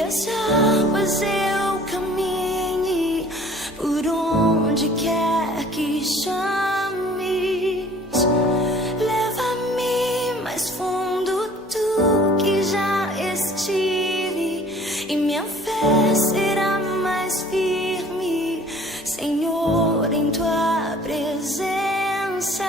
as águas eu caminhe, por onde quer que chames, leva-me mais fundo do que já estive, e minha fé será mais firme, Senhor, em tua presença.